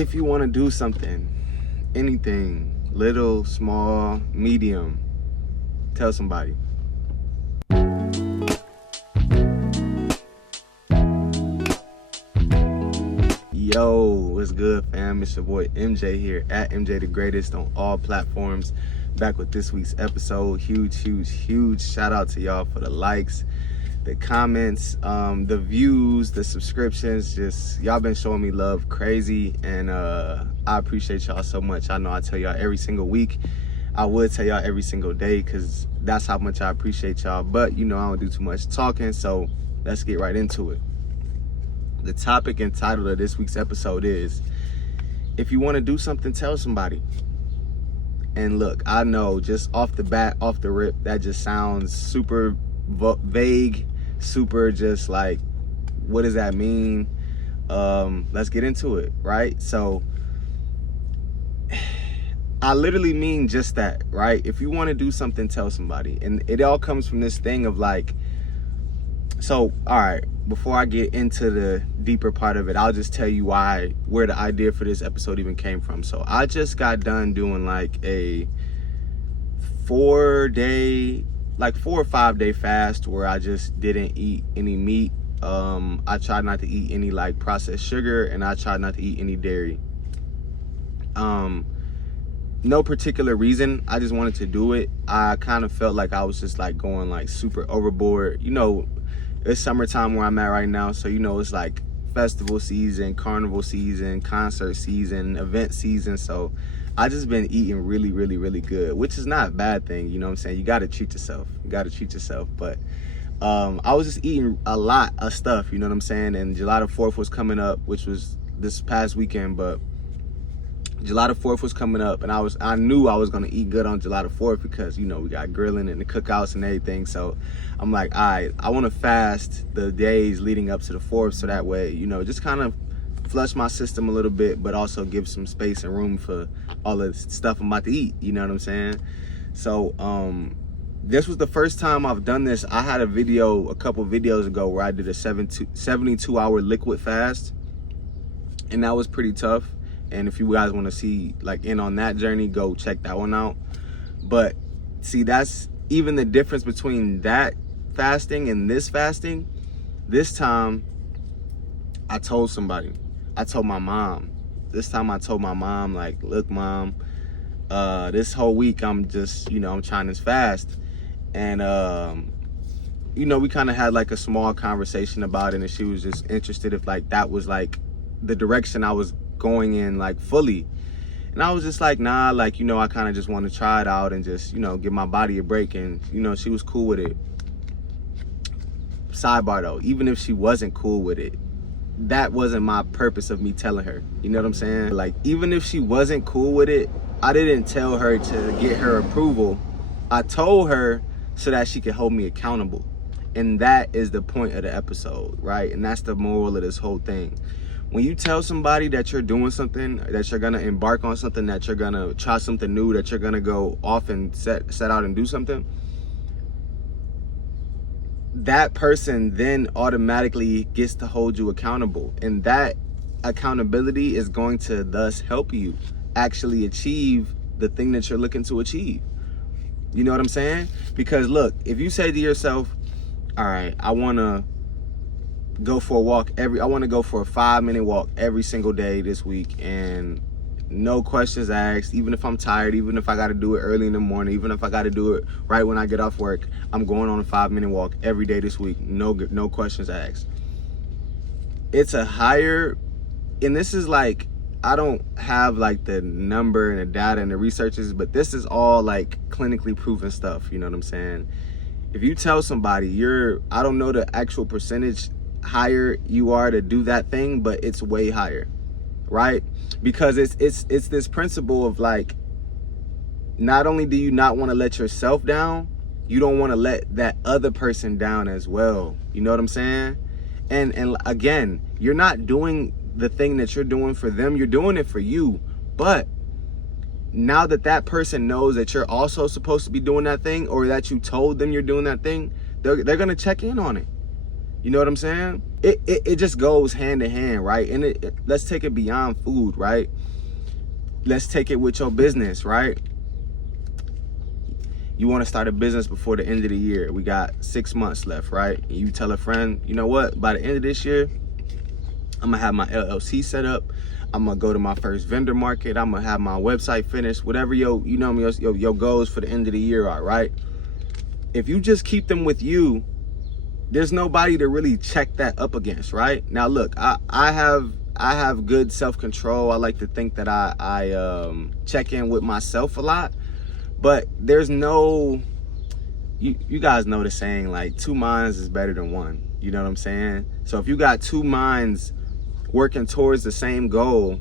If you want to do something, anything, little, small, medium, tell somebody. Yo, what's good, fam? It's your boy MJ here at MJ the Greatest on all platforms. Back with this week's episode. Huge shout out to y'all for the likes, the comments, the views, the subscriptions. Just y'all been showing me love crazy, and I appreciate y'all so much. I know I tell y'all every single week. I would tell y'all every single day because that's how much I appreciate y'all. But you know, I don't do too much talking, so let's get right into it. The topic and title of this week's episode is, if you want to do something, tell somebody. And look, I know just off the bat, off the rip, that just sounds super vague, super just like, what does that mean? Let's get into it, right? So I literally mean just that, right? If you want to do something, tell somebody. And it all comes from this thing of like, so, all right, before I get into the deeper part of it, I'll just tell you where the idea for this episode even came from. So I just got done doing like a 4 or 5 day fast where I just didn't eat any meat. I tried not to eat any like processed sugar, and I tried not to eat any dairy. No particular reason, I just wanted to do it. I kind of felt like I was just like going like super overboard. You know, it's summertime where I'm at right now, so you know it's like festival season, carnival season, concert season, event season. So I just been eating really good, which is not a bad thing. You know what I'm saying? You got to treat yourself. But I was just eating a lot of stuff. You know what I'm saying? And July the 4th was coming up, which was this past weekend. But July the 4th was coming up, and I knew I was gonna eat good on July the 4th because, you know, we got grilling and the cookouts and everything. So I'm like, all right, I want to fast the days leading up to the 4th, so that way, you know, just kind of flush my system a little bit, but also give some space and room for all the stuff I'm about to eat. You know what I'm saying? So this was the first time I've done this. I had a couple videos ago where I did a 72-hour liquid fast, and that was pretty tough. And if you guys want to see like in on that journey, go check that one out. But see, that's even the difference between that fasting and this fasting. This time I told somebody. I told my mom. This time I told my mom, like, look, Mom, this whole week I'm just, you know, I'm trying this fast. And you know, we kind of had like a small conversation about it, and she was just interested if like that was like the direction I was going in like fully. And I was just like, nah, like, you know, I kind of just want to try it out and just, you know, give my body a break. And, you know, she was cool with it. Sidebar though, even if she wasn't cool with it, that wasn't my purpose of me telling her. You know what I'm saying? Like, even if she wasn't cool with it, I didn't tell her to get her approval. I told her so that she could hold me accountable. And that is the point of the episode, right? And that's the moral of this whole thing. When you tell somebody that you're doing something, that you're gonna embark on something, that you're gonna try something new, that you're gonna go off and set out and do something, that person then automatically gets to hold you accountable. And that accountability is going to thus help you actually achieve the thing that you're looking to achieve. You know what I'm saying? Because look, if you say to yourself, all right, I wanna go for a walk I want to go for a 5-minute walk every single day this week, and no questions asked. Even if I'm tired, even if I got to do it early in the morning, even if I got to do it right when I get off work, I'm going on a 5-minute walk every day this week. No questions asked. It's a higher, and this is like, I don't have like the number and the data and the researches, but this is all like clinically proven stuff. You know what I'm saying? If you tell somebody I don't know the actual percentage higher you are to do that thing, but it's way higher, right? Because it's this principle of like, not only do you not want to let yourself down, you don't want to let that other person down as well. You know what I'm saying? And again, you're not doing the thing that you're doing for them, you're doing it for you. But now that person knows that you're also supposed to be doing that thing, or that you told them you're doing that thing, they're gonna check in on it. You know what I'm saying? It just goes hand in hand, right? And let's take it beyond food, right? Let's take it with your business, right? You want to start a business before the end of the year. We got 6 months left, right? And you tell a friend, you know what? By the end of this year, I'm gonna have my LLC set up. I'm gonna go to my first vendor market. I'm gonna have my website finished. Whatever your goals for the end of the year are, right? If you just keep them with you, there's nobody to really check that up against, right? Now look, I have good self-control. I like to think that I check in with myself a lot, but there's no, you guys know the saying, like 2 minds is better than 1. You know what I'm saying? So if you got 2 minds working towards the same goal,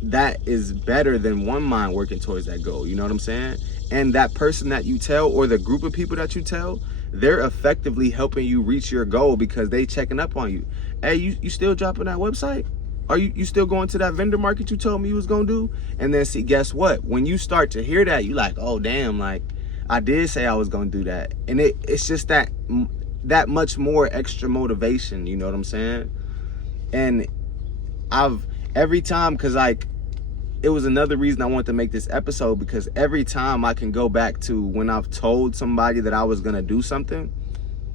that is better than 1 mind working towards that goal. You know what I'm saying? And that person that you tell, or the group of people that you tell, they're effectively helping you reach your goal because they checking up on you. Hey, you still dropping that website? Are you still going to that vendor market you told me you was gonna do? And then see, guess what? When you start to hear that, you like, oh damn, like I did say I was gonna do that. And it's just that much more extra motivation, you know what I'm saying? And every time, cause like, it was another reason I wanted to make this episode, because every time I can go back to when I've told somebody that I was gonna do something,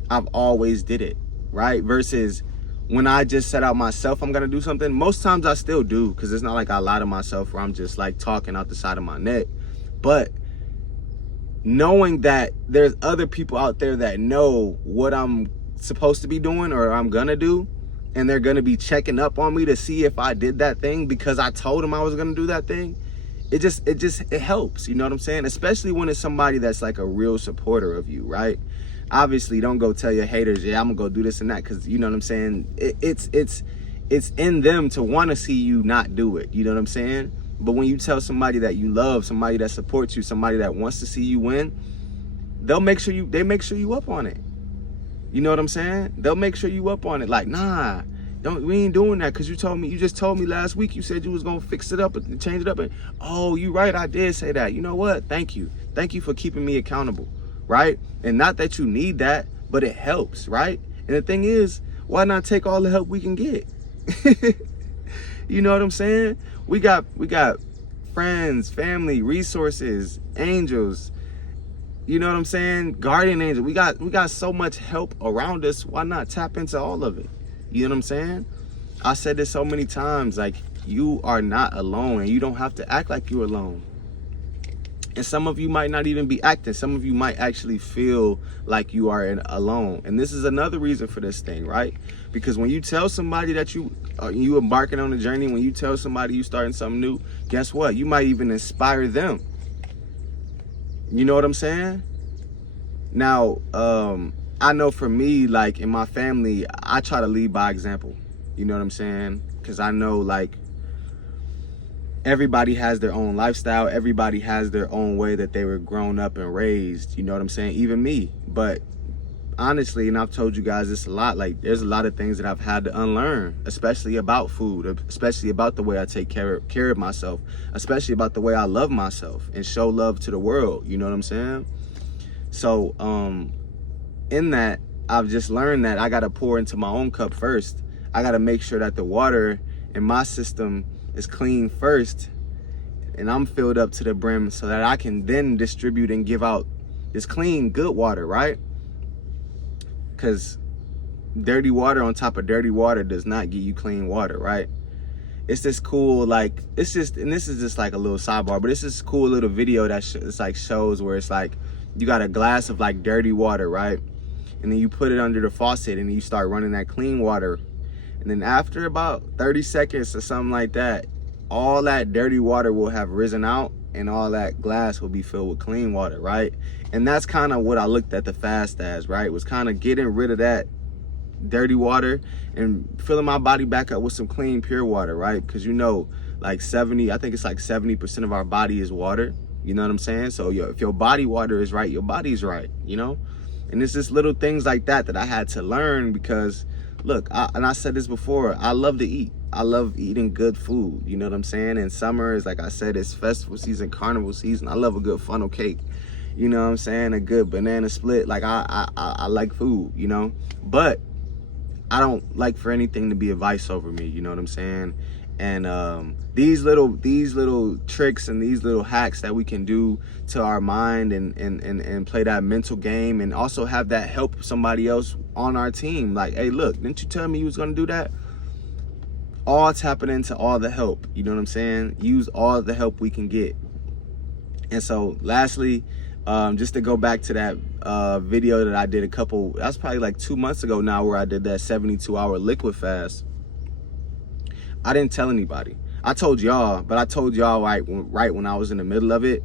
I've always did it, right? Versus when I just set out myself, I'm gonna do something, most times I still do, because it's not like I lie to myself where I'm just like talking out the side of my neck. But knowing that there's other people out there that know what I'm supposed to be doing or I'm gonna do, and they're gonna be checking up on me to see if I did that thing because I told them I was gonna do that thing, it helps, you know what I'm saying? Especially when it's somebody that's like a real supporter of you, right? Obviously, don't go tell your haters, yeah, I'm gonna go do this and that, because you know what I'm saying? It's in them to want to see you not do it, you know what I'm saying? But when you tell somebody that you love, somebody that supports you, somebody that wants to see you win, they make sure you up on it. You know what I'm saying? They'll make sure you up on it. Like, nah, we ain't doing that, because you just told me last week you said you was gonna fix it up and change it up. And oh, you right, I did say that. You know what? Thank you for keeping me accountable, right? And not that you need that, but it helps, right? And the thing is, why not take all the help we can get? You know what I'm saying? We got friends, family, resources, angels. You know what I'm saying? Guardian angel. We got so much help around us. Why not tap into all of it? You know what I'm saying? I said this so many times, like, you are not alone, and you don't have to act like you're alone. And some of you might not even be acting. Some of you might actually feel like you are alone. And this is another reason for this thing, right? Because when you tell somebody that you embarking on a journey, when you tell somebody you starting something new, guess what? You might even inspire them. You know what I'm saying? Now, I know for me, like in my family, I try to lead by example. You know what I'm saying? Because I know, like, everybody has their own lifestyle. Everybody has their own way that they were grown up and raised. You know what I'm saying? Even me. But honestly, and I've told you guys this a lot, like, there's a lot of things that I've had to unlearn, especially about food, especially about the way I take care of myself, especially about the way I love myself and show love to the world. You know what I'm saying? So in that, I've just learned that I got to pour into my own cup first. I got to make sure that the water in my system is clean first, and I'm filled up to the brim, so that I can then distribute and give out this clean, good water, right? Because dirty water on top of dirty water does not give you clean water, right? It's this cool, like, it's just, and this is just like a little sidebar, but it's this cool little video that it's like shows where it's like you got a glass of like dirty water, right? And then you put it under the faucet and you start running that clean water. And then after about 30 seconds or something like that, all that dirty water will have risen out and all that glass will be filled with clean water, right? And that's kind of what I looked at the fast as, right? Was kind of getting rid of that dirty water and filling my body back up with some clean, pure water, right? Because you know, like 70% of our body is water. You know what I'm saying? So if your body water is right, your body's right, you know? And it's just little things like that I had to learn, because look, I said this before, I love to eat. I love eating good food, you know what I'm saying? And summer is, like I said, it's festival season, carnival season. I love a good funnel cake, you know what I'm saying? A good banana split. Like I like food, you know? But I don't like for anything to be advice over me, you know what I'm saying? And these little tricks and these little hacks that we can do to our mind and play that mental game, and also have that help somebody else on our team. Like, hey, look, didn't you tell me you was gonna do that? All tapping into all the help, you know what I'm saying? Use all the help we can get. And so lastly, just to go back to that video that I did that's probably like 2 months ago now, where I did that 72-hour liquid fast. I didn't tell anybody. I told y'all, but I told y'all right when I was in the middle of it.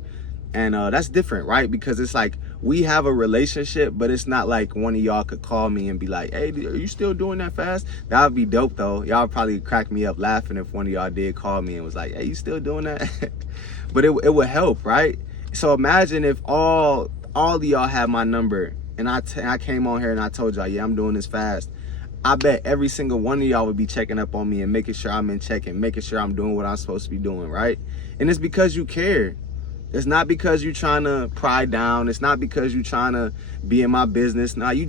And that's different, right? Because it's like, we have a relationship, but it's not like one of y'all could call me and be like, hey, are you still doing that fast? That would be dope though. Y'all probably crack me up laughing if one of y'all did call me and was like, hey, you still doing that? But it would help, right? So imagine if all of y'all had my number, and I came on here and I told y'all, yeah, I'm doing this fast. I bet every single one of y'all would be checking up on me and making sure I'm in check and making sure I'm doing what I'm supposed to be doing, right? And it's because you care. It's not because you're trying to pry down. It's not because you're trying to be in my business. Nah, you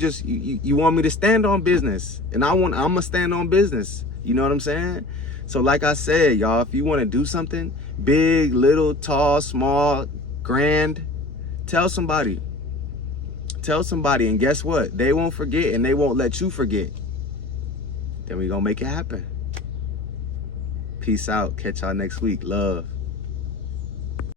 want me to stand on business, and I'm gonna stand on business. You know what I'm saying? So like I said, y'all, if you want to do something big, little, tall, small, grand, tell somebody. Tell somebody, and guess what? They won't forget, and they won't let you forget. Then we gonna make it happen. Peace out. Catch y'all next week. Love.